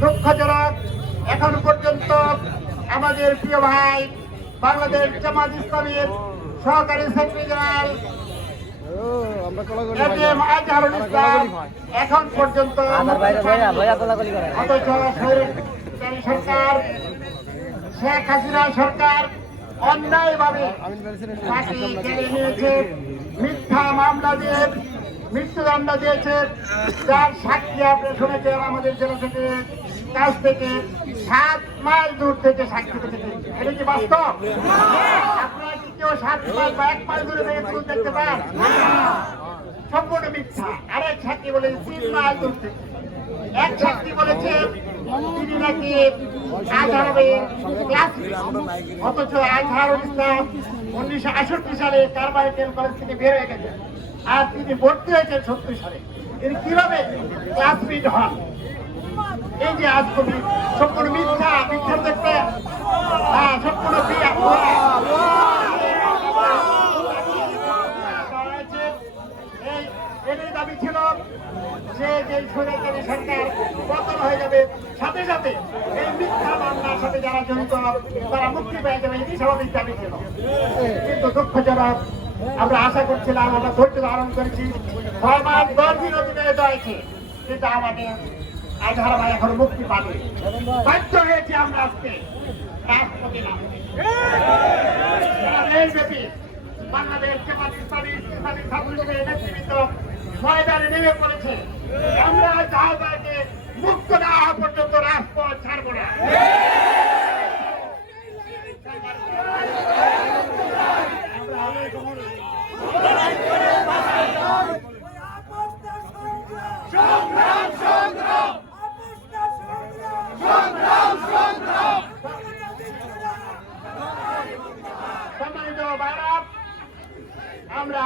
দুঃখজনক এখন পর্যন্ত আমাদের প্রিয় ভাই বাংলাদেশ জামাত ইসলামের সহকারী সেক্রেটারি জেনারেল এখন পর্যন্ত সরকার শেখ হাসিনা সরকার অন্যায়ভাবে কেড়ে নিয়েছে মিথ্যা মামলা দিয়ে মৃত্যুদণ্ড দিয়েছে যার সাক্ষী আপনি শুনেছেন আমাদের জেলা থেকে। কাছ থেকে সাত মাইল দূর থেকে সাক্ষী পেয়েছেন এটা কি বাস্তব? আপনারা কি কেউ সাত মাইল বা এক মাইল দূরে থেকে তুলে দেখতে পান? সম্পূর্ণ মিথ্যা। আরেক সাক্ষী বলে তিন মাইল দূর থেকে। এক সাক্ষী বলেছে তিনি নাকি আজহারের ক্লাস অথচ আজহারুল ইসলাম উনিশশো আষট্টি সালে কারবাইকেল কলেজ থেকে বের হয়ে গেছেন। আর তিনি ভর্তি হয়েছেন সত্তর সালে। তিনি কীভাবে ক্লাসমেট হন? এই যে আজ কবি সম্পূর্ণ মিথ্যা মিথ্যা দেখতে। হ্যাঁ সম্পূর্ণ দাবি ছিল যে যে সাথে সাথে এই মিথ্যা মামলার সাথে যারা জড়িত, তারা মুক্তি পেয়ে যাবে এটি স্বাভাবিক দাবি ছিল। কিন্তু দুঃখজনক, আমরা আশা করছিলাম, আমরা ধৈর্য ধারণ করেছি, ছয় মাস দশ দিন অতিবাহিত হয়েছে, কিন্তু আমাদের আজহার ভাই এখন মুক্তি পাবে। বাধ্য হয়েছি আমরা আজকে রাষ্ট্রপতি নাম দেশব্যাপী বাংলাদেশ জামাত ইসলামী ইসলামী ছাত্রলীগের নেতৃবৃন্দ ময়দানে নেমে পড়েছে, আমরা মুক্ত না পর্যন্ত রাজপথ ছাড়ব না। আমরা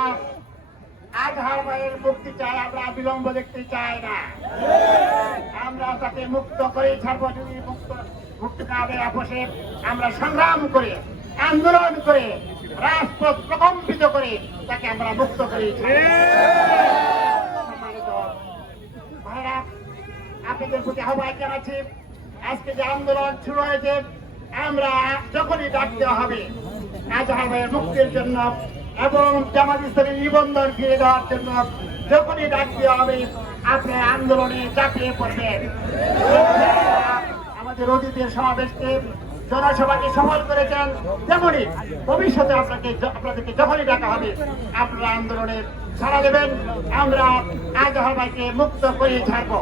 আজহার ভাইয়ের মুক্তি চাই, আমরা বিলম্ব দেখতে চাই না। আমরা তাকে মুক্ত করে ছাড়বো যদি মুক্ত মুক্ত বসে আমরা সংগ্রাম করে, আন্দোলন করে, রাজপথ প্রকম্পিত করে তাকে আমরা মুক্ত করি ভাইরা আপনাদের প্রতি আহ্বান জানাচ্ছি, আজকে যে আন্দোলন শুরু হয়েছে, আমরা যখনই ডাক দেওয়া হবে আজহার ভাইয়ের মুক্তির জন্য এবং জামাত ইসলামের নিবন্ধন ফিরে দেওয়ার জন্য যখনই ডাক দেওয়া হবে আপনি আন্দোলনে চাপিয়ে পড়বেন। আমাদের অতীতের সমাবেশকে জনসভাকে সফল করেছেন তেমনি ভবিষ্যতে আপনাকে আপনাদেরকে যখনই ডাকা হবে, আপনারা আন্দোলনে সাড়া দেবেন। আমরা আজহার ভাইকে মুক্ত করে ছাড়বো।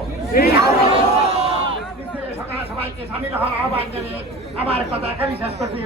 সবাইকে সামিল হওয়ার আহ্বান জানিয়ে আমার কথা এখানেই শেষ করছি।